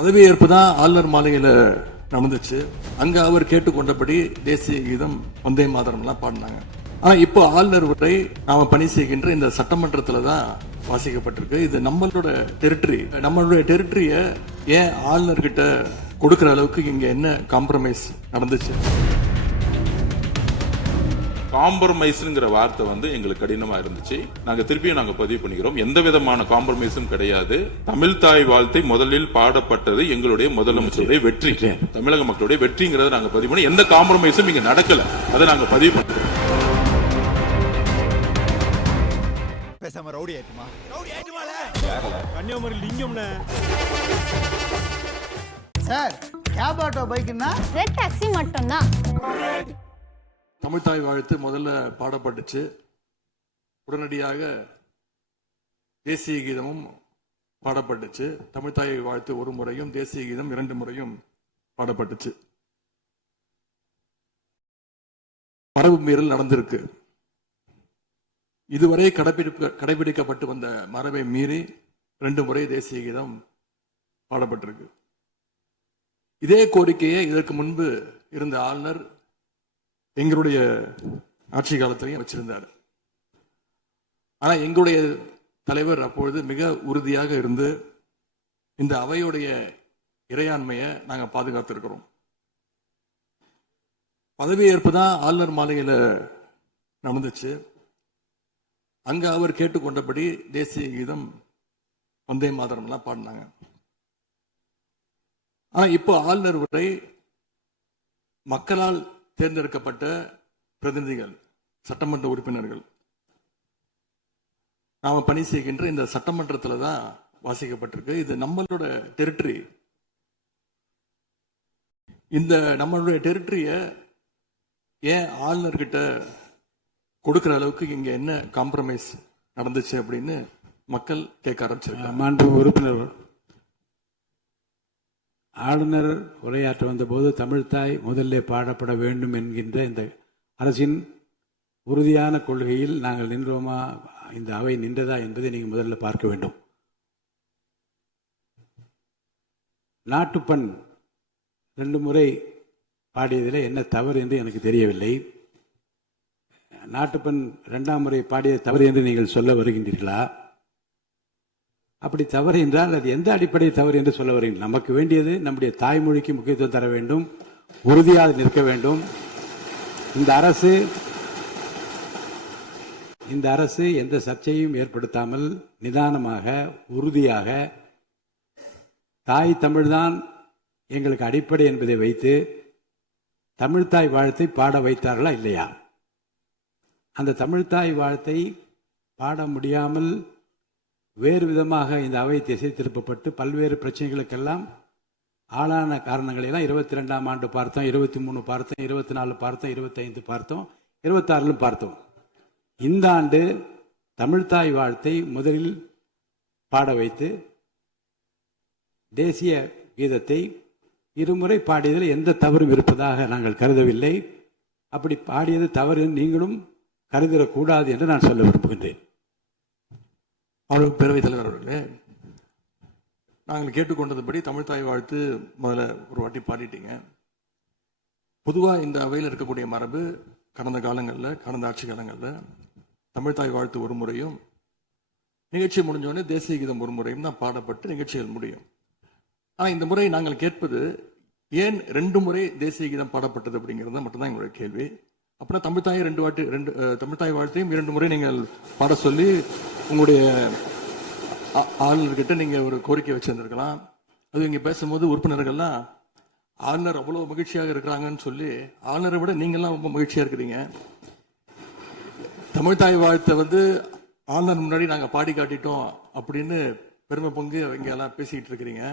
பதவியேற்பு தான் ஆளுநர் மாளிகையில நடந்துச்சு. அங்க அவர் கேட்டுக்கொண்டபடி தேசிய கீதம் வந்தே மாதரம்லாம் பாடினாங்க. ஆனா இப்போ ஆளுநர் உரை நாம பணி செய்கின்ற இந்த சட்டமன்றத்துல தான் வாசிக்கப்பட்டிருக்கு. இது நம்மளோட டெரிட்டரி. நம்மளுடைய டெரிட்டரிய ஏன் ஆளுநர் கிட்ட கொடுக்கிற அளவுக்கு இங்க என்ன காம்ப்ரமைஸ் நடந்துச்சு? காம்ப்ரமைஸ்ங்கிற வார்த்தை எங்களுக்கு கடினமா இருந்துச்சு. நாங்க திருப்பியும் பதிவு பண்ணிக்கிறோம். எந்த விதமான காம்ப்ரமைஸும் கிடையாது. தமிழ் தாய் வாழ்த்தை முதலில் பாடப்பட்டது எங்களுடைய முதலமைச்சருடைய வெற்றி, தமிழக மக்களுடைய வெற்றிங்கிறத நாங்க பதிவு பண்ணி எந்த காம்ப்ரமைஸும் இங்க நடக்கல. அதை நாங்க பதிவு பண்ணுறோம். பேசாம ரவுடி ஆயிட்டுமா? கன்னியாகுமரி லிங்கம்ல சார், கேப் ஆட்டோ பைக்னா ரெட் டாக்ஸி மட்டும்தான். தமிழ்தாய் வாழ்த்து முதல்ல பாடப்பட்டுச்சு. உடனடியாக தேசிய கீதமும் பாடப்பட்டுச்சு. தமிழ்தாய் வாழ்த்து ஒரு முறையும் தேசிய கீதம் 2 முறையும் பாடப்பட்டுச்சு. மரபு மீறல் நடந்திருக்கு. இதுவரை கடைபிடிக்கப்பட்டு வந்த மரபை மீறி 2 முறை தேசிய கீதம் பாடப்பட்டிருக்கு. இதே கோரிக்கையை இதற்கு முன்பு இருந்த ஆளுநர் எங்களுடைய ஆட்சி காலத்திலையும் வச்சிருந்தார். ஆனா எங்களுடைய தலைவர் அப்பொழுது மிக உறுதியாக இருந்து இந்த அவையுடைய இறையாண்மையை நாங்க பாதுகாத்திருக்கிறோம். பதவியேற்பு தான் ஆளுநர் மாளிகையில நடந்துச்சு. அங்க அவர் கேட்டுக்கொண்டபடி தேசிய கீதம் வந்தே மாதரம்லாம் பாடினாங்க. ஆனா இப்போ ஆளுநர் உரை மக்களால் தேர்ந்தெடுக்கப்பட்ட பிரதிநிதிகள், சட்டமன்ற உறுப்பினர்கள் நாம பணி செய்கின்ற இந்த சட்டமன்றத்துல தான் வாசிக்கப்பட்டிருக்கு. இது நம்மளோட டெரிட்டரி. இந்த நம்மளுடைய டெரிட்டரிய ஏன் ஆளுநர் கிட்ட கொடுக்கிற அளவுக்கு இங்க என்ன காம்ப்ரமைஸ் நடந்துச்சு அப்படின்னு மக்கள் கேட்க ஆரம்பிச்சிருக்காங்க. மாண்பு உறுப்பினர், ஆளுநர் உரையாற்ற வந்தபோது தமிழ்தாய் முதல்ல பாடப்பட வேண்டும் என்கின்ற இந்த அரசின் உறுதியான கொள்கையில் நாங்கள் நின்றோமா, இந்த அவை நின்றதா என்பதை நீங்கள் முதல்ல பார்க்க வேண்டும். நாட்டுப்பண் 2 முறை பாடியதில் என்ன தவறு என்று எனக்கு தெரியவில்லை. நாட்டுப்பண் 2ஆம் முறை பாடியது தவறு என்று நீங்கள் சொல்ல வருகின்றீர்களா? அப்படி தவறு என்றால் அது எந்த அடிப்படையில் தவறு என்று சொல்ல வருகிறீர்கள்? நமக்கு வேண்டியது நம்முடைய தாய்மொழிக்கு முக்கியத்துவம் தர வேண்டும், உறுதியாக நிற்க வேண்டும். இந்த அரசு எந்த சர்ச்சையும் ஏற்படுத்தாமல் நிதானமாக உறுதியாக தாய் தமிழ்தான் எங்களுக்கு அடிப்படை என்பதை வைத்து தமிழ்தாய் வாழ்த்தை பாட வைத்தார்களா இல்லையா? அந்த தமிழ்தாய் வாழ்த்தை பாட முடியாமல் வேறு விதமாக இந்த அவை திசை திருப்பப்பட்டு பல்வேறு பிரச்சனைகளுக்கெல்லாம் ஆளான காரணங்களெல்லாம் 22ஆம் ஆண்டு பார்த்தோம், 23 பார்த்தோம், 24 பார்த்தோம், 25 பார்த்தோம், 26 பார்த்தோம். இந்த ஆண்டு தமிழ்தாய் வாழ்த்தை முதலில் பாட வைத்து தேசிய கீதத்தை 2 முறை பாடியதில் எந்த தவறும் இருப்பதாக நாங்கள் கருதவில்லை. அப்படி பாடியது தவறு நீங்களும் கருதிடக்கூடாது என்று நான் சொல்ல விரும்புகின்றேன். பேரவைத் தலைவர் அவர்களே, நாங்கள் கேட்டுக்கொண்டதுபடி தமிழ்தாய் வாழ்த்து முதல்ல ஒரு வாட்டி பாடிட்டீங்க. பொதுவாக இந்த அவையில் இருக்கக்கூடிய மரபு கடந்த ஆட்சி காலங்களில் தமிழ்தாய் வாழ்த்து ஒரு முறையும் நிகழ்ச்சி முடிஞ்சோடனே தேசிய கீதம் ஒரு முறையும் தான் பாடப்பட்டு நிகழ்ச்சிகள் முடியும். ஆனால் இந்த முறை நாங்கள் கேட்பது ஏன் 2 முறை தேசிய கீதம் பாடப்பட்டது அப்படிங்கிறது மட்டும்தான் எங்களுடைய கேள்வி. அப்படின்னா தமிழ்தாய் வாழ்த்தையும் 2 முறை நீங்கள் பாட சொல்லி உங்களுடைய ஆளுநர்கிட்ட நீங்க ஒரு கோரிக்கை வச்சிருந்திருக்கலாம். அது இங்க பேசும்போது உறுப்பினர்கள்லாம் ஆளுநர் அவ்வளவு மகிழ்ச்சியாக இருக்கிறாங்கன்னு சொல்லி ஆளுநரை விட நீங்கெல்லாம் ரொம்ப மகிழ்ச்சியா இருக்கிறீங்க. தமிழ்தாய் வாழ்த்தை ஆளுநர் முன்னாடி நாங்க பாடி காட்டிட்டோம் அப்படின்னு பெருமை பொங்கு இங்க எல்லாம் பேசிக்கிட்டு இருக்கிறீங்க.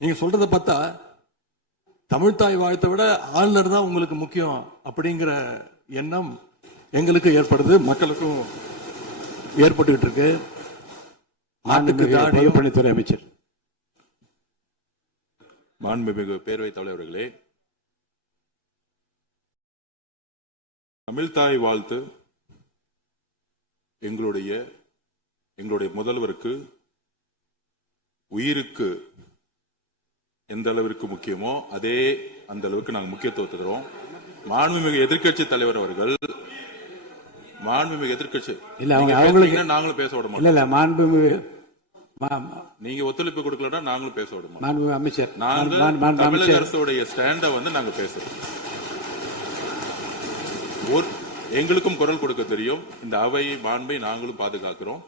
நீங்க சொல்றதை பார்த்தா தமிழ்தாய் வாழ்த்தை விட ஆளுநர் தான் உங்களுக்கு முக்கியம் அப்படிங்கிற எண்ணம் எங்களுக்கு ஏற்படுது, மக்களுக்கும் ஏற்பட்டுக்கிட்டு இருக்கு. பொதுப்பணித்துறை அமைச்சர். மாண்புமிகு பேரவைத் தலைவர்களே, தமிழ்தாய் வாழ்த்து எங்களுடைய முதல்வருக்கு உயிருக்கு எந்த அளவிற்கு முக்கியமோ அதே அந்த அளவுக்கு நாங்கள் முக்கியத்துவம் தருவோம். மாண்புமிகு எதிர்க்கட்சி தலைவர் அவர்கள் மாண்புமிகு எதிர்க்கட்சி இல்ல, அவங்க நீங்க அவங்களுக்கு- பேசுனீங்கன்னா நாங்களும் பேச விட மாட்டோம். இல்ல மாண்புமிகு நீங்க ஒத்துழைப்பு கொடுக்கலன்னா நாங்களும் பேச விட மாட்டோம். மாண்புமிகு அமைச்சர் நாங்கள் மாண்புமிகு தமிழக அமைச்சர் அரசுடைய ஸ்டாண்ட வந்து நாங்க பேசுறோம். எங்களுக்கும் குரல் கொடுக்க தெரியும். இந்த அவையை மாண்பை நாங்களும் பாதுகாக்கிறோம்.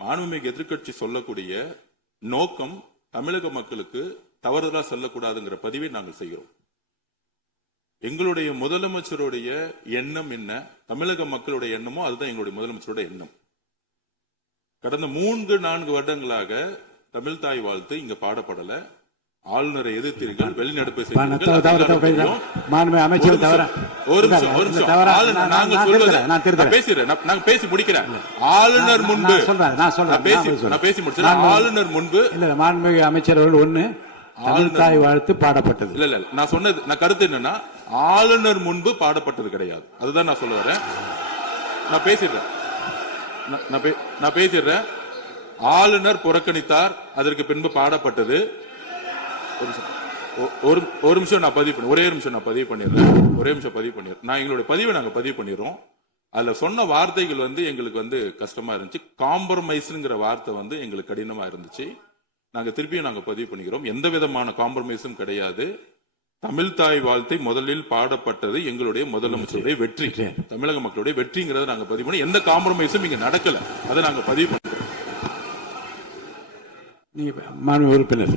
மாண்புமிகு எதிர்க்கட்சி சொல்லக்கூடிய நோக்கம் தமிழக மக்களுக்கு தவறுதலா சொல்லக்கூடாதுங்கிற பதிவை நாங்கள் செய்கிறோம். எங்களுடைய முதலமைச்சருடைய எண்ணம் என்ன, தமிழக மக்களுடைய எண்ணமோ அதுதான் எங்களுடைய முதலமைச்சருடைய எண்ணம். கடந்த 3-4 வருடங்களாக தமிழ் தாய் வாழ்த்து இங்க பாடப்படல. ஆளுநரை எதிர்த்தீர்கள், வெளிநடப்பு செய்தீர்கள். மாண்புமிகு அமைச்சர் தவற ஒரு நிமிஷம். ஆளுநர் நாங்கள் சொல்வது நான் பேசுறேன். நான் பேசி முடிக்கிறேன். ஆளுநர் முன்பு நான் பேசி முடிச்சேன். ஆளுநர் முன்பு இல்ல மாண்புமிகு அமைச்சர் அவர்கள் ஒண்ணு தமிழ் தாய் வாழ்த்து பாடப்பட்டது. இல்ல நான் சொன்னது, நான் கருத்து என்னன்னா ஆளுநர் முன்பு பாடப்பட்டது கிடையாது. அதுதான் நான் சொல்ல வரேன். நான் பேசிடுறேன். ஆளுநர் புறக்கணித்தார், அதற்கு பின்பு பாடப்பட்டது. ஒரு நிமிஷம் நான் பதிவு பண்ணி ஒரே நிமிஷம் நான் பதிவு பண்ணிடுறேன். நான் எங்களுடைய பதிவை நாங்க பதிவு பண்ணிடுறோம். அதுல சொன்ன வார்த்தைகள் வந்து எங்களுக்கு வந்து கஷ்டமா இருந்துச்சு. காம்ப்ரமைஸ்ங்கிற வார்த்தை வந்து எங்களுக்கு கடினமா இருந்துச்சு. நாங்க திருப்பியும் நாங்க பதிவு பண்ணிக்கிறோம். எந்த விதமான காம்ப்ரமைஸும் கிடையாது. தமிழ் தாய் வாழ்த்தை முதலில் பாடப்பட்டது எங்களுடைய முதலமைச்சருடைய வெற்றி, தமிழக மக்களுடைய வெற்றிங்கிறத நாங்க பதிவு பண்ணி எந்த காம்ப்ரமைஸும் இங்க நடக்கல. அதை நாங்க பதிவு பண்றோம். நீங்க மாண்புமிகு உறுப்பினர்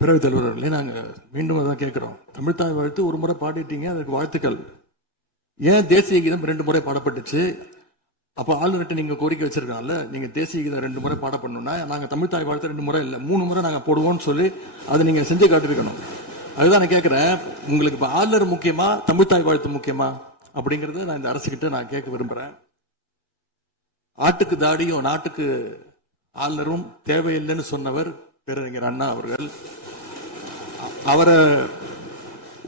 பிறகு தலைவர்களே, நாங்க மீண்டும் அதான் கேட்கிறோம். தமிழ் தாய் வாழ்த்து ஒரு முறை பாடிட்டீங்க, அதுக்கு வாழ்த்துக்கள். ஏன் தேசிய கீதம் 2 முறை பாடப்பட்டுச்சு? அப்போ ஆளுநர்கிட்ட நீங்க கோரிக்கை வச்சிருக்கனால நீங்க தேசிய கீதம் 2 முறை பாட பண்ணணும்னா நாங்க தமிழ் தாய் வாழ்த்து 2 முறை இல்ல 3 முறை நாங்க போடுவோம்னு சொல்லி அதை நீங்க செஞ்சு காட்டிருக்கணும். அதுதான் நான் கேட்கிறேன். உங்களுக்கு இப்ப ஆளுநர் முக்கியமா, தமிழ் தாய் வாழ்த்து முக்கியமா அப்படிங்கறத நான் இந்த அரசுகிட்ட நான் கேட்க விரும்புறேன். ஆட்டுக்கு தாடியும் நாட்டுக்கு ஆளுநரும் தேவையில்லைன்னு சொன்னவர் பேரறிஞர் அண்ணா அவர்கள். அவரை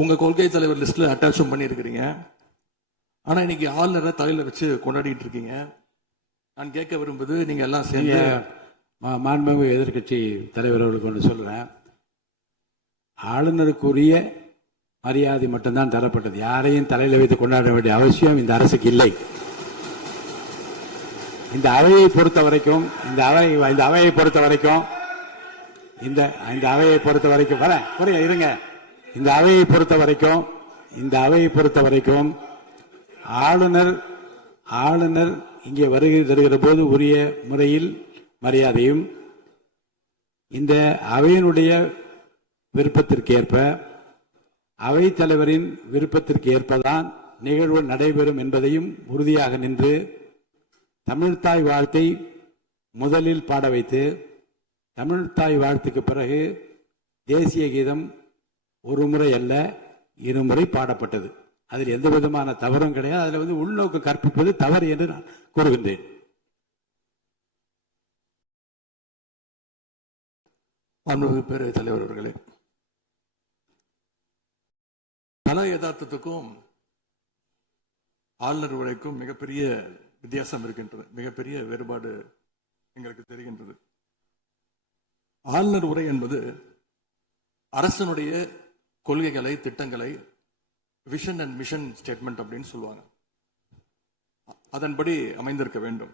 உங்க கொள்கை தலைவர் லிஸ்ட்ல அட்டாச்சும் பண்ணியிருக்கிறீங்க. ஆனா இன்னைக்கு ஆளுநரை தலையில வச்சு கொண்டாடிட்டு இருக்கீங்க. நான் கேட்க விரும்புது, நீங்க எல்லாம் சேர்ந்து மாண்புமிகு எதிர்க்கட்சி தலைவர் அவர்களுக்கு ஒன்று சொல்றேன். ஆளுநருக்குரிய மரியாதை மட்டும்தான் தரப்பட்டது. யாரையும் தலையில வைத்து கொண்டாட வேண்டிய அவசியம் இந்த அரசுக்கு இல்லை. இந்த அவையை பொறுத்த வரைக்கும் ஆளுநர் இங்கே வருகை தருகிற போது உரிய முறையில் மரியாதையும், இந்த அவையினுடைய விருப்பத்திற்கு ஏற்ப, அவைத் தலைவரின் விருப்பத்திற்கு ஏற்பதான் நிகழ்வு நடைபெறும் என்பதையும் உறுதியாக நின்று தமிழ்த்தாய் வாழ்த்தை முதலில் பாட வைத்து, தமிழ்த்தாய் வாழ்த்துக்கு பிறகு தேசிய கீதம் ஒரு முறை அல்ல 2 முறை பாடப்பட்டது. அதில் எந்த விதமான தவறும் கிடையாது. அதில் வந்து உள்நோக்கு கற்பிப்பது தவறு என்று நான் கூறுகின்றேன். பேரவைத் தலைவர் அவர்களே, கல யதார்த்தத்துக்கும் ஆளுநர் உரைக்கும் மிகப்பெரிய வித்தியாசம் இருக்கின்றது. மிகப்பெரிய வேறுபாடு எங்களுக்கு தெரிகின்றது. ஆளுநர் உரை என்பது அரசனுடைய கொள்கைகளை, திட்டங்களை, விஷன் அண்ட் மிஷன் ஸ்டேட்மெண்ட் அப்படின்னு சொல்லுவாங்க. அதன்படி அமைந்திருக்க வேண்டும்.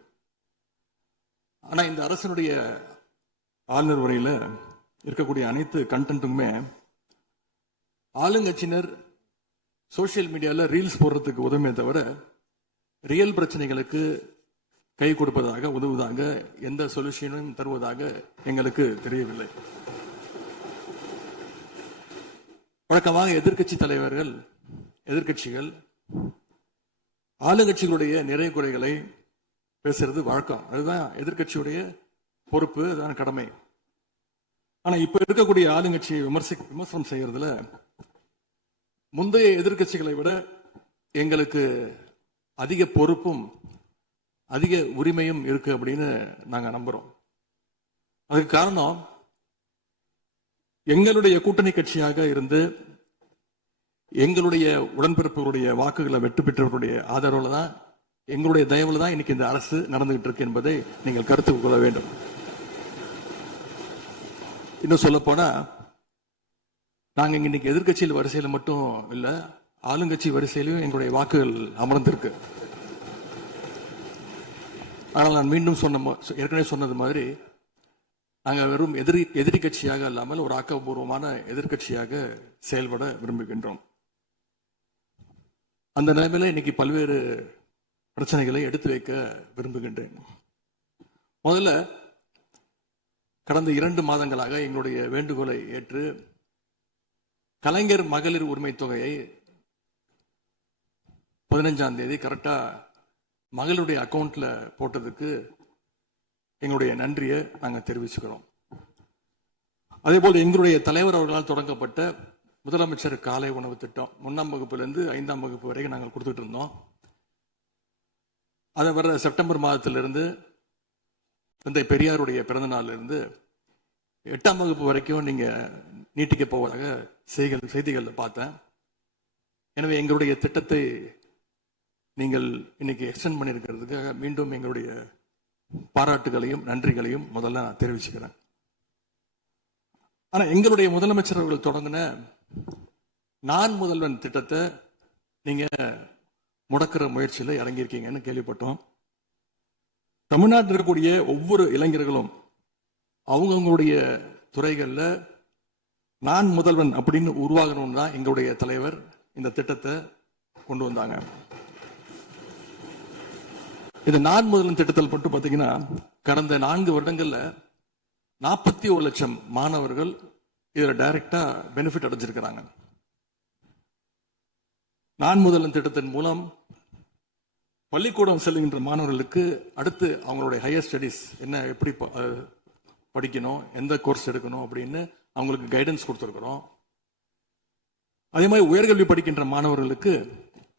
ஆனா இந்த அரசனுடைய ஆளுநர் உரையில இருக்கக்கூடிய அனைத்து கண்டென்ட்டுமே ஆளுங்கட்சியினர் சோசியல் மீடியால ரீல்ஸ் போடுறதுக்கு உதவுமே தவிர ரியல் பிரச்சனைகளுக்கு கை கொடுப்பதாக, உதவுவதாக, எந்த சொல்யூஷனும் தருவதாக எங்களுக்கு தெரியவில்லை. வழக்கமாக எதிர்க்கட்சி தலைவர்கள், எதிர்க்கட்சிகள் ஆளுங்கட்சிகளுடைய நிறை குறைகளை பேசுறது வழக்கம். அதுதான் எதிர்க்கட்சியுடைய பொறுப்பு, அதுதான் கடமை. ஆனா இப்ப இருக்கக்கூடிய ஆளுங்கட்சியை விமர்சனம் செய்யறதுல முந்தைய எதிர்க்கட்சிகளை விட எங்களுக்கு அதிக பொறுப்பும் அதிக உரிமையும் இருக்கு அப்படின்னு நாங்க நம்புறோம். அதுக்கு காரணம், எங்களுடைய கூட்டணி கட்சியாக இருந்து எங்களுடைய உடன்பிறப்புகளுடைய வாக்குகளை வெற்றி பெற்றவர்களுடைய ஆதரவுல தான், எங்களுடைய தயவுல தான் இன்னைக்கு இந்த அரசு நடந்துகிட்டு இருக்கு என்பதை நீங்கள் கருத்து கொள்ள வேண்டும். இன்னும் சொல்ல போனா நாங்க இன்னைக்கு எதிர்க்கட்சியில் வரிசையில் மட்டும் இல்ல, ஆளுங்கட்சி வரிசையிலும் எங்களுடைய வாக்குகள் அமர்ந்திருக்கு. ஆனால் நான் மீண்டும் ஏற்கனவே சொன்னது மாதிரி நாங்க வெறும் எதிரி கட்சியாக இல்லாமல் ஒரு ஆக்கப்பூர்வமான எதிர்க்கட்சியாக செயல்பட விரும்புகின்றோம். அந்த நிலைமையில இன்னைக்கு பல்வேறு பிரச்சனைகளை எடுத்து வைக்க விரும்புகின்றேன். முதல்ல கடந்த 2 மாதங்களாக எங்களுடைய வேண்டுகோளை ஏற்று கலைஞர் மகளிர் உரிமை தொகையை 15ஆம் தேதி கரெக்டா மகளுடைய அக்கௌண்ட்ல போட்டதுக்கு எங்களுடைய நன்றியை நாங்கள் தெரிவிச்சுக்கிறோம். அதே போல எங்களுடைய தலைவர் அவர்களால் தொடங்கப்பட்ட முதலமைச்சர் காலை உணவு திட்டம் 1ஆம் வகுப்பிலிருந்து 5ஆம் வகுப்பு வரைக்கும் நாங்கள் கொடுத்துட்டு இருந்தோம். அதை வர செப்டம்பர் மாதத்திலிருந்து தந்தை பெரியாருடைய பிறந்த நாள்ல இருந்து 8ஆம் வகுப்பு வரைக்கும் நீங்க நீட்டிக்க போவதாக செய்திகள்ல பார்த்தேன். எனவே எங்களுடைய திட்டத்தை நீங்கள் இன்னைக்கு எக்ஸ்டெண்ட் பண்ணியிருக்கிறதுக்காக மீண்டும் எங்களுடைய பாராட்டுகளையும் நன்றிகளையும் முதல்ல நான் தெரிவிச்சுக்கிறேன். ஆனா எங்களுடைய முதலமைச்சர் அவர்கள் தொடங்கின நான் முதல்வன் திட்டத்தை நீங்க முடக்கிற முயற்சியில இறங்கியிருக்கீங்கன்னு கேள்விப்பட்டோம். தமிழ்நாட்டில் இருக்கக்கூடிய ஒவ்வொரு இளைஞர்களும் அவங்களுடைய துறைகள்ல நான் முதல்வன் அப்படின்னு உருவாகணும்னு தான் எங்களுடைய தலைவர் இந்த திட்டத்தை கொண்டு வந்தாங்க. இந்த நான் முதல்வன் திட்டத்தில் மட்டும் பாத்தீங்கன்னா கடந்த 4 வருடங்கள்ல 41 லட்சம் மாணவர்கள் இதுல டைரக்டா பெனிஃபிட் அடைஞ்சிருக்கிறாங்க. நான் முதல்வன் திட்டத்தின் மூலம் பள்ளிக்கூடம் செல்லுகின்ற மாணவர்களுக்கு அடுத்து அவங்களுடைய ஹையர் ஸ்டடீஸ் என்ன, எப்படி படிக்கணும், எந்த கோர்ஸ் எடுக்கணும் அப்படின்னு அவங்களுக்கு கைடன்ஸ் கொடுத்துருக்கிறோம். அதே மாதிரி உயர்கல்வி படிக்கின்ற மாணவர்களுக்கு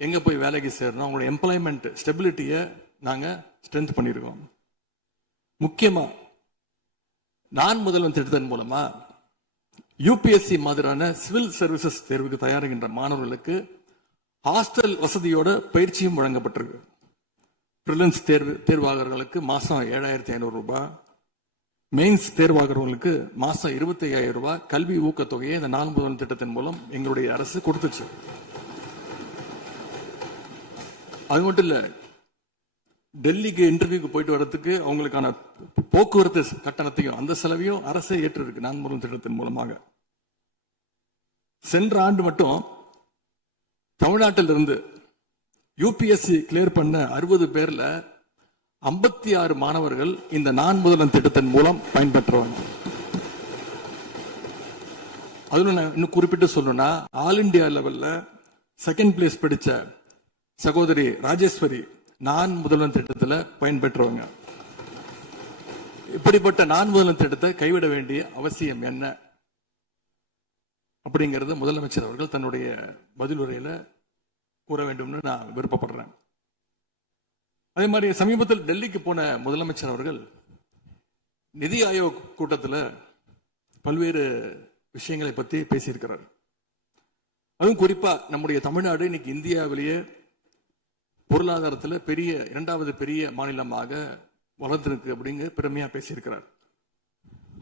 எங்க போய் வேலைக்கு சேரணும், அவங்களுடைய எம்ப்ளாய்மெண்ட் ஸ்டெபிலிட்டியை நாங்க ஸ்ட்ரென்த் பண்ணியிருக்கோம். முக்கியமா நான் முதல்வன் திட்டத்தின் மூலமா யூபிஎஸ்சி மாதிரியான சிவில் சர்வீசஸ் தேர்வுக்கு தயாரிக்கின்ற மாணவர்களுக்கு ஹாஸ்டல் வசதியோட பயிற்சியும் வழங்கப்பட்டிருக்கு. பிரிலிம்ஸ் தேர்வாளர்களுக்கு மாசம் 7,500 ரூபாய், மெயின்ஸ் தேர்வாகிறவங்களுக்கு மாசம் 25,000 ரூபாய் கல்வி ஊக்கத்தொகையை இந்த நான் முதல்வன் திட்டத்தின் மூலம் எங்களுடைய அரசு கொடுத்துச்சு. அது மட்டும் இல்ல, டெல்லிக்கு இன்டர்வியூக்கு போயிட்டு வர்றதுக்கு அவங்களுக்கான போக்குவரத்து கட்டணத்தையும் அந்த செலவையும் அரசே ஏற்றிருக்கு நான் முதல்வன் திட்டத்தின் மூலமாக. சென்ற ஆண்டு மட்டும் தமிழ்நாட்டில் இருந்து யூபிஎஸ்சி கிளியர் பண்ண 60 பேர்ல 56 மாணவர்கள் இந்த நான் முதல்வன் திட்டத்தின் மூலம் பயன்பெற்றவங்க. அதுல இன்னும் குறிப்பிட்டு சொல்லணும்னா ஆல் இண்டியா லெவல்ல 2nd பிளேஸ் படிச்ச சகோதரி ராஜேஸ்வரி நான் முதல்வன் திட்டத்துல பயன்பெற்றவங்க. இப்படிப்பட்ட நான் முதல்வன் திட்டத்தை கைவிட வேண்டிய அவசியம் என்ன அப்படிங்கறது முதலமைச்சர் அவர்கள் தன்னுடைய பதிலுரையில கூற வேண்டும்னு நான் விருப்பப்படுறேன். அதே மாதிரி சமீபத்தில் டெல்லிக்கு போன முதலமைச்சர் அவர்கள் நிதி ஆயோக் கூட்டத்தில் பல்வேறு விஷயங்களை பத்தி பேசியிருக்கிறார். அதுவும் குறிப்பா நம்முடைய தமிழ்நாடு இன்னைக்கு இந்தியாவிலேயே பொருளாதாரத்தில் 2வது பெரிய மாநிலமாக வளர்ந்திருக்கு அப்படிங்க பெருமையா பேசியிருக்கிறார்.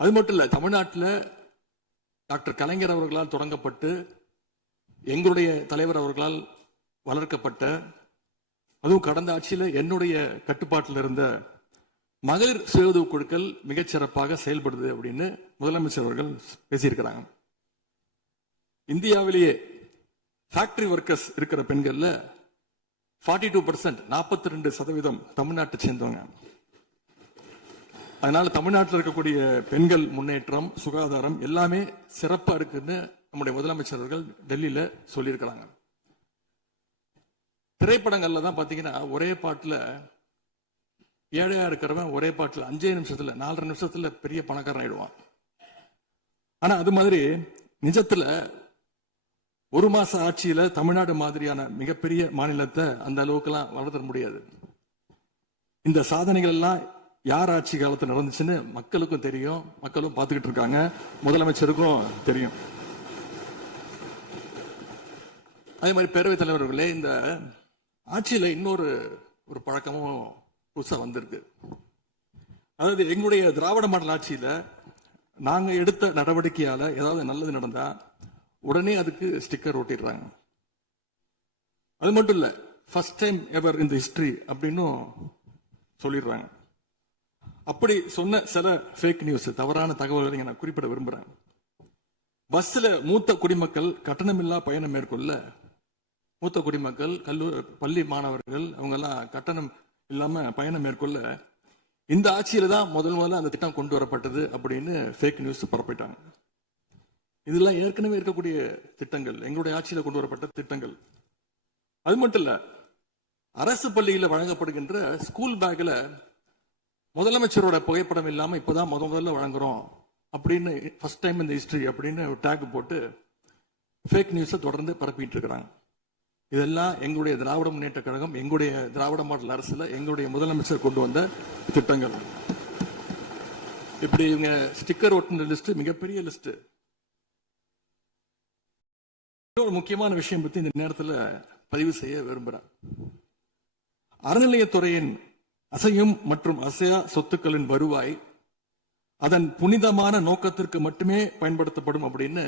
அது மட்டும் இல்ல, தமிழ்நாட்டில் டாக்டர் கலைஞர் அவர்களால் தொடங்கப்பட்டு எங்களுடைய தலைவர் அவர்களால் வளர்க்கப்பட்ட, அதுவும் கடந்த ஆட்சியில் என்னுடைய கட்டுப்பாட்டில் இருந்த மகளிர் சுய உதவி குழுக்கள் மிகச்சிறப்பாக செயல்படுது அப்படின்னு முதலமைச்சர் அவர்கள் பேசியிருக்கிறாங்க. இந்தியாவிலேயே ஃபேக்டரி ஒர்க்கர்ஸ் இருக்கிற பெண்கள்ல 42% 42% தமிழ்நாட்டை சேர்ந்தவங்க. அதனால தமிழ்நாட்டில் இருக்கக்கூடிய பெண்கள் முன்னேற்றம், சுகாதாரம் எல்லாமே சிறப்பா இருக்குன்னு நம்முடைய முதலமைச்சர் அவர்கள் டெல்லியில சொல்லியிருக்கிறாங்க. திரைப்படங்கள்ல தான் பாத்தீங்கன்னா ஒரே பாட்டுல ஏழையா இருக்கிறவன் ஒரே பாட்டுல 5 நிமிஷத்துல 4 நிமிஷத்துல பெரிய பணக்காரன் ஆயிடுவான். ஆனா அது மாதிரி நிஜத்துல 1 மாச ஆட்சியில தமிழ்நாடு மாதிரியான மிகப்பெரிய மாநிலத்தை அந்த அளவுக்குலாம் வளர்த்த முடியாது. இந்த சாதனைகள் எல்லாம் யார் ஆட்சி காலத்தில் நடந்துச்சுன்னு மக்களுக்கும் தெரியும், மக்களும் பார்த்துக்கிட்டு இருக்காங்க, முதலமைச்சருக்கும் தெரியும். அதே மாதிரி பேரவைத் தலைவர்களே, இந்த ஆட்சியில இன்னொரு பழக்கமும் புதுசா வந்திருக்கு. அதாவது எங்களுடைய திராவிட மாடல் ஆட்சியில நாங்க எடுத்த நடவடிக்கையால ஏதாவது நல்லது நடந்தா உடனே அதுக்கு ஸ்டிக்கர் ஒட்டிடுறாங்க. அது மட்டும் இல்ல, ஃபர்ஸ்ட் டைம் எவர் இந்த ஹிஸ்டரி அப்படின்னும் சொல்லிடுறாங்க. அப்படி சொன்ன சில ஃபேக் நியூஸ், தவறான தகவல்களை நான் குறிப்பிட விரும்புறேன். பஸ்ல மூத்த குடிமக்கள் கட்டணமில்லா பயணம் மேற்கொள்ள, மூத்த குடிமக்கள், பள்ளி மாணவர்கள் அவங்க எல்லாம் கட்டணம் இல்லாம பயணம் மேற்கொள்ள இந்த ஆட்சியில தான் முதல்ல அந்த திட்டம் கொண்டு வரப்பட்டது அப்படின்னு ஃபேக் நியூஸ் பரப்பிட்டாங்க. இதெல்லாம் ஏற்கனவே இருக்கக்கூடிய திட்டங்கள், எங்களுடைய ஆட்சியில கொண்டு வரப்பட்ட திட்டங்கள். அது மட்டும் இல்ல, அரசு பள்ளியில வழங்கப்படுகின்ற ஸ்கூல் பேக்ல முதலமைச்சரோட புகைப்படம் இல்லாம இப்பதான் முதல்ல வழங்குறோம் அப்படின்னு, ஃபர்ஸ்ட் டைம் இந்த ஹிஸ்டரி அப்படின்னு டேக் போட்டு ஃபேக் நியூஸை தொடர்ந்து பரப்பிட்டு இருக்கிறாங்க. இதெல்லாம் எங்களுடைய திராவிட முன்னேற்ற கழகம், எங்களுடைய திராவிட மாடல் அரசுல எங்களுடைய முதலமைச்சர் கொண்டு வந்த திட்டங்கள். இப்படி இவங்க ஸ்டிக்கர் ஒட்டின லிஸ்ட் மிகப்பெரிய லிஸ்ட். ஒரு முக்கியமான விஷயம் பத்தி இந்த நேரத்தில் பதிவு செய்ய விரும்புறேன். அறநிலையத்துறையின் அசையும் மற்றும் அசையா சொத்துக்களின் வருவாய் அதன் புனிதமான நோக்கத்திற்கு மட்டுமே பயன்படுத்தப்படும் அப்படின்னு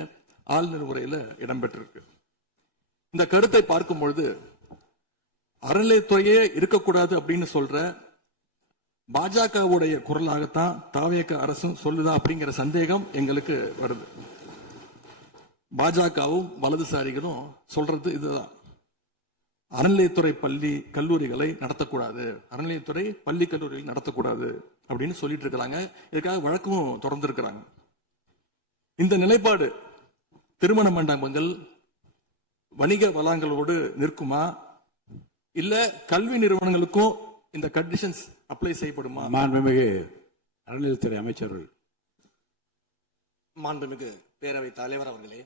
ஆளுநர் உரையில இடம்பெற்றிருக்கு. இந்த கருத்தை பார்க்கும் பொழுது அறநிலையத்துறையே இருக்கக்கூடாது அப்படின்னு சொல்ற பாஜகவுடைய குரலாகத்தான் தாவேக அரசும் சொல்லுதா அப்படிங்கிற சந்தேகம் எங்களுக்கு வருது. பாஜகவும் வலதுசாரிகளும் சொல்றது இதுதான், அறநிலையத்துறை பள்ளி கல்லூரிகளை நடத்தக்கூடாது, அறநிலையத்துறை பள்ளி கல்லூரிகள் நடத்தக்கூடாது அப்படின்னு சொல்லிட்டு இருக்கிறாங்க. இதுக்காக வழக்கும் தொடர்ந்து இருக்கிறாங்க. இந்த நிலைப்பாடு திருமண மண்டபங்கள், வணிக வளங்களோடு நிற்குமா, இல்ல கல்வி நிறுவனங்களுக்கும் இந்த கண்டிஷன்ஸ் அப்ளை செய்யப்படுமா? மாண்புமிகு அறநிலையத்துறை அமைச்சர்கள். மாண்புமிகு பேரவைத் தலைவர் அவர்களே,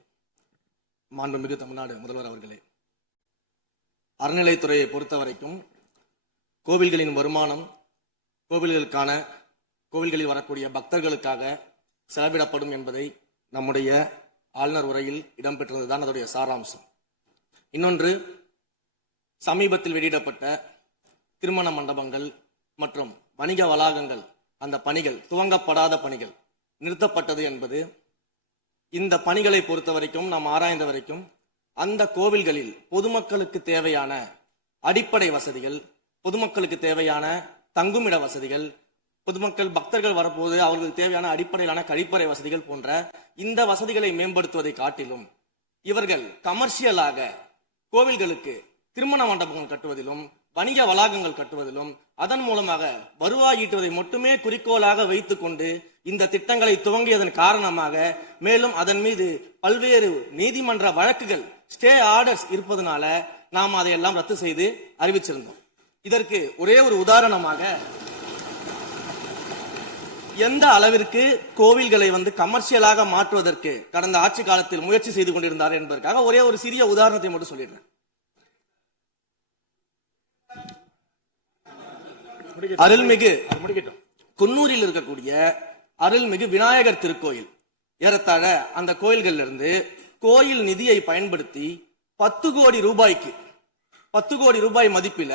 மாண்புமிகு தமிழ்நாடு முதல்வர் அவர்களே, அறநிலைத்துறையை பொறுத்த வரைக்கும் கோவில்களின் வருமானம் கோவில்களில் வரக்கூடிய பக்தர்களுக்காக செலவிடப்படும் என்பதை நம்முடைய ஆளுநர் உரையில் இடம்பெற்றதுதான் அதனுடைய சாராம்சம். இன்னொன்று, சமீபத்தில் வெளியிடப்பட்ட திருமண மண்டபங்கள் மற்றும் வணிக வளாகங்கள், அந்த பணிகள் துவங்கப்படாத பணிகள் நிறுத்தப்பட்டது என்பது, இந்த பணிகளை பொறுத்த வரைக்கும் நாம் ஆராய்ந்த வரைக்கும் அந்த கோவில்களில் பொதுமக்களுக்கு தேவையான அடிப்படை வசதிகள், பொதுமக்களுக்கு தேவையான தங்குமிட வசதிகள், பொதுமக்கள் பக்தர்கள் வரப்போது அவர்களுக்கு தேவையான அடிப்படையிலான கழிப்பறை வசதிகள் போன்ற இந்த வசதிகளை மேம்படுத்துவதை காட்டிலும் இவர்கள் கமர்ஷியலாக கோவில்களுக்கு திருமண மண்டபங்கள் கட்டுவதிலும் வணிக வளாகங்கள் கட்டுவதிலும் அதன் மூலமாக வருவாய் ஈட்டுவதை மட்டுமே குறிக்கோளாக வைத்துக் கொண்டு இந்த திட்டங்களை துவங்கியதன் காரணமாக மேலும் அதன் மீது பல்வேறு நீதிமன்ற வழக்குகள், ஸ்டே ஆர்டர்ஸ் இருப்பதனால நாம் அதையெல்லாம் ரத்து செய்து அறிவிச்சிருந்தோம். இதற்கு ஒரே ஒரு உதாரணமாக, எந்த அளவிற்கு கோவில்களை கமர்ஷியலாக மாற்றுவதற்கு கடந்த ஆட்சி காலத்தில் முயற்சி செய்து கொண்டிருந்தார் என்பதற்காக ஒரே ஒரு சிறிய உதாரணத்தை மட்டும் சொல்லிடுறேன். அருள்மிகு குன்னூரில் இருக்கக்கூடிய அருள்மிகு விநாயகர் திருக்கோயில், ஏறத்தாழ அந்த கோயில்கள்ல இருந்து கோயில் நிதியை பயன்படுத்தி 10 கோடி ரூபாய் மதிப்பில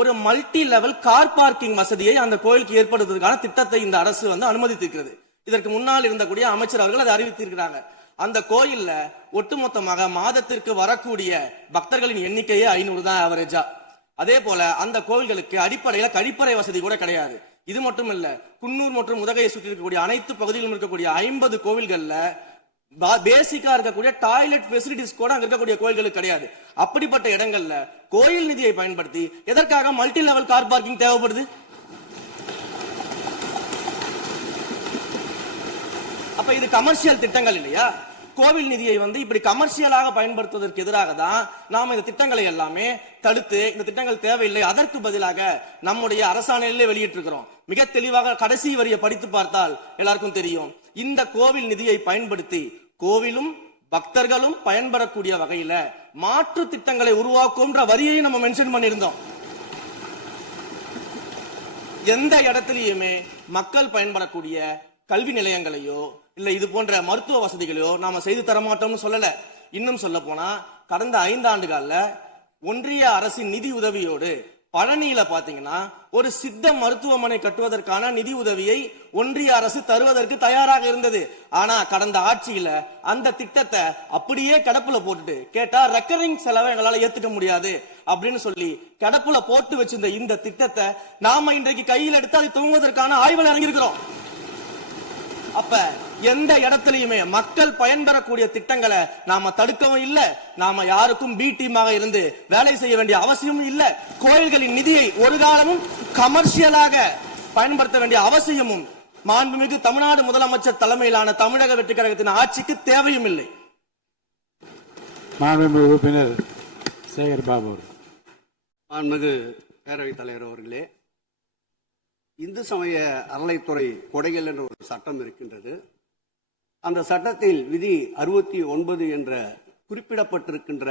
ஒரு மல்டி லெவல் கார் பார்க்கிங் வசதியை அந்த கோயிலுக்கு ஏற்படுத்துவதற்கான திட்டத்தை இந்த அரசு அனுமதித்திருக்கிறது. இதற்கு முன்னால் இருந்தக்கூடிய அமைச்சர் அவர்கள் அதை அறிவித்திருக்கிறாங்க. அந்த கோயில்ல ஒட்டுமொத்தமாக மாதத்திற்கு வரக்கூடிய பக்தர்களின் எண்ணிக்கையே 500 தான் ஆவரேஜா. அதே போல அந்த கோவில்களுக்கு அடிப்படையில கழிப்பறை வசதி கூட கிடையாது. இது மட்டும் இல்ல, குன்னூர் மற்றும் உதகையை சுற்றி இருக்கக்கூடிய அனைத்து பகுதிகளிலும் இருக்கக்கூடிய 50 கோவில்கள்ல பேசிக்கா இருக்கக்கூடிய டாய்லெட் ஃபெசிலிட்டிஸ் கூட அங்க இருக்கக்கூடிய கோயில்களுக்கு கிடையாது. அப்படிப்பட்ட இடங்கள்ல கோயில் நிதியை பயன்படுத்தி எதற்காக மல்டி லெவல் கார் பார்க்கிங் தேவைப்படுது? அப்ப இது கமர்ஷியல் திட்டங்கள் இல்லையா? கோவில் நிதியை இப்படி கமர்ஷியலாக பயன்படுத்துவதற்கு எதிராக தான் நாம இந்த திட்டங்களை எல்லாமே தடுத்து, இந்த திட்டங்கள் தேவையில்லை, அதற்கு பதிலாக நம்முடைய அரசாணையிலே வெளியிட்டிருக்கிறோம். மிக தெளிவாக கடைசி வரியை படித்து பார்த்தால் எல்லாருக்கும் தெரியும். இந்த கோவில் நிதியை பயன்படுத்தி கோவிலும் பக்தர்களும் பயன்பெறக்கூடிய வகையில மாற்று திட்டங்களை உருவாக்கும்ன்ற வரியை நம்ம மென்ஷன் பண்ணியிருந்தோம். எந்த இடத்திலேயுமே மக்கள் பயன்படக்கூடிய கல்வி நிலையங்களையோ இல்ல இது போன்ற மருத்துவ வசதிகளையோ நாம செய்து தரமாட்டோம்னு சொல்லல. இன்னும் சொல்ல போனா கடந்த 5 ஆண்டுகள்ல ஒன்றிய அரசின் நிதி உதவியோடு பழனியில பாத்தீங்கன்னா ஒரு சித்த மருத்துவமனை கட்டுவதற்கான நிதி உதவியை ஒன்றிய அரசு தருவதற்கு தயாராக இருந்தது. ஆனா கடந்த ஆட்சியில அந்த திட்டத்தை அப்படியே கிடப்புல போட்டுட்டு கேட்டா ரெக்கரிங் செலவை எங்களால ஏத்துக்க முடியாது அப்படின்னு சொல்லி கிடப்புல போட்டு வச்சிருந்த இந்த திட்டத்தை நாம இன்றைக்கு கையில் எடுத்து அதை துவங்குவதற்கான ஆய்வில் இறங்கியிருக்கிறோம். அப்ப எந்த இடத்துலயுமே மக்கள் பயன்பெறக்கூடிய திட்டங்களை நாம தடுக்கவும் இல்ல, நாம யாருக்கும் பி டீமாக இருந்து வேலை செய்ய வேண்டிய அவசியமும் இல்ல. கோயில்களின் நிதியை ஒரு காலமும் கமர்ஷியலாக பயன்படுத்த வேண்டிய அவசியமும் மாண்புமிகு தமிழ்நாடு முதலமைச்சர் தலைமையிலான தமிழக வெற்றி கழகத்தின் ஆட்சிக்கு தேவையும் இல்லை. மாண்புமிகு உறுப்பினர் சேகர் பாபு. மாண்புமிகு பேரவைத் தலைவர் அவர்களே, இந்து சமய அறநிலைத்துறை கொடைகள் என்ற ஒரு சட்டம் இருக்கின்றது. அந்த சட்டத்தில் விதி 69 என்ற குறிப்பிடப்பட்டிருக்கின்ற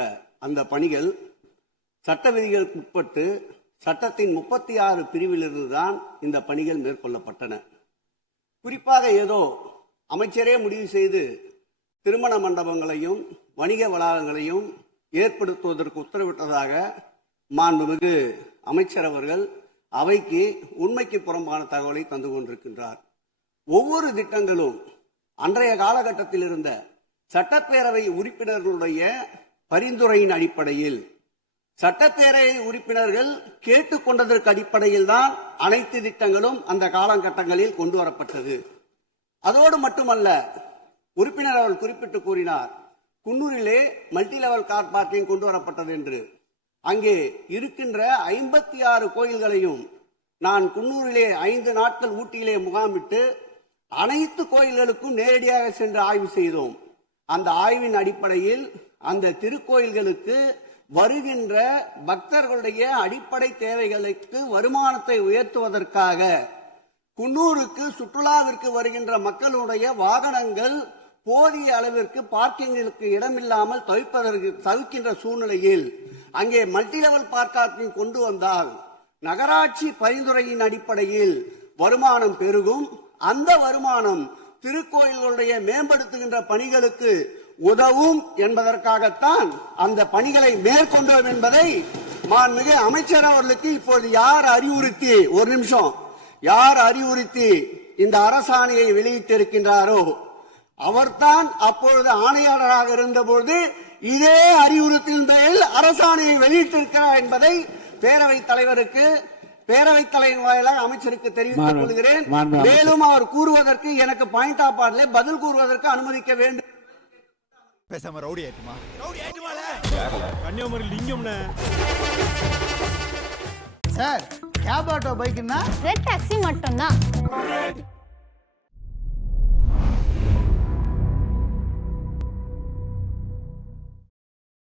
அந்த பணிகள் சட்ட விதிகளுக்கு உட்பட்டு சட்டத்தின் 36 பிரிவிலிருந்து தான் இந்த பணிகள் மேற்கொள்ளப்பட்டன. குறிப்பாக ஏதோ அமைச்சரே முடிவு செய்து திருமண மண்டபங்களையும் வணிக வளாகங்களையும் ஏற்படுத்துவதற்கு உத்தரவிட்டதாக மாண்புமிகு அமைச்சர் அவர்கள் அவைக்கு உண்மைக்கு புறம்பான தகவலை தந்து கொண்டிருக்கின்றார். ஒவ்வொரு திட்டங்களும் அன்றைய காலகட்டத்தில் இருந்த சட்டப்பேரவை உறுப்பினர்களுடைய பரிந்துரையின் அடிப்படையில் சட்டப்பேரவை உறுப்பினர்கள் கேட்டுக்கொண்டதற்கு அடிப்படையில் தான் அனைத்து திட்டங்களும் அந்த காலகட்டங்களில் கொண்டு வரப்பட்டது. அதோடு மட்டுமல்ல, உறுப்பினர் அவர்கள் குறிப்பிட்டு கூறினார், குன்னூரிலே மல்டி லெவல் கார் பார்க்கிங் கொண்டு வரப்பட்டது என்று. அங்கே இருக்கின்ற 56 கோயில்களையும் நான் குன்னூரிலே 5 நாட்கள் ஊட்டியிலே முகாமிட்டு அனைத்து கோயில்களுக்கும் நேரடியாக சென்று ஆய்வு செய்தோம். அந்த ஆய்வின் அடிப்படையில் அந்த திருக்கோயில்களுக்கு வருகின்ற பக்தர்களுடைய அடிப்படை தேவைகளுக்கு வருமானத்தை உயர்த்துவதற்காக குன்னூருக்கு சுற்றுலாவிற்கு வருகின்ற மக்களுடைய வாகனங்கள் போதிய அளவிற்கு பார்க்கிங்களுக்கு இடமில்லாமல் தவிக்கின்ற சூழ்நிலையில் அங்கே மல்டி லெவல் பார்க்கிங் கொண்டு வந்தால் நகராட்சி பரிந்துரையின் அடிப்படையில் வருமானம் பெருகும். அந்த வருமானம் திருக்கோயில்களுடைய மேம்படுத்துகின்ற பணிகளுக்கு உதவும் என்பதற்காகத்தான் அந்த பணிகளை மேற்கொண்டோம் என்பதை மாண்புமிகு அமைச்சர் அவர்களுக்கு இப்போது யார் அறிவுறுத்தி, ஒரு நிமிஷம், யார் அறிவுறுத்தி இந்த அரசாணையை வெளியிட்டிருக்கின்றாரோ அவர்தான் அப்பொழுது ஆணையாளராக இருந்தபோது இதே அறிவுறுத்தின் பேரில் அரசாணையை வெளியிட்டிருக்கிறார் என்பதை பேரவைத் தலைவருக்கு, பேரவைத் தலைவர் வாயிலாக அமைச்சருக்கு தெரிவித்துக் கொள்கிறேன். மேலும் அவர் கூறுவதற்கு எனக்கு பாயிண்ட் ஆஃப் ஆர்டர்ல பதில் கூறுவதற்கு அனுமதிக்க வேண்டும். பேசாம ரவுடி ஆயிட்டுமா? கன்னியாகுமரி லிங்கம்னே. சார் கேப் ஆட்டோ பைக்குன்னா ரெட் டாக்ஸி மட்டும்தான்.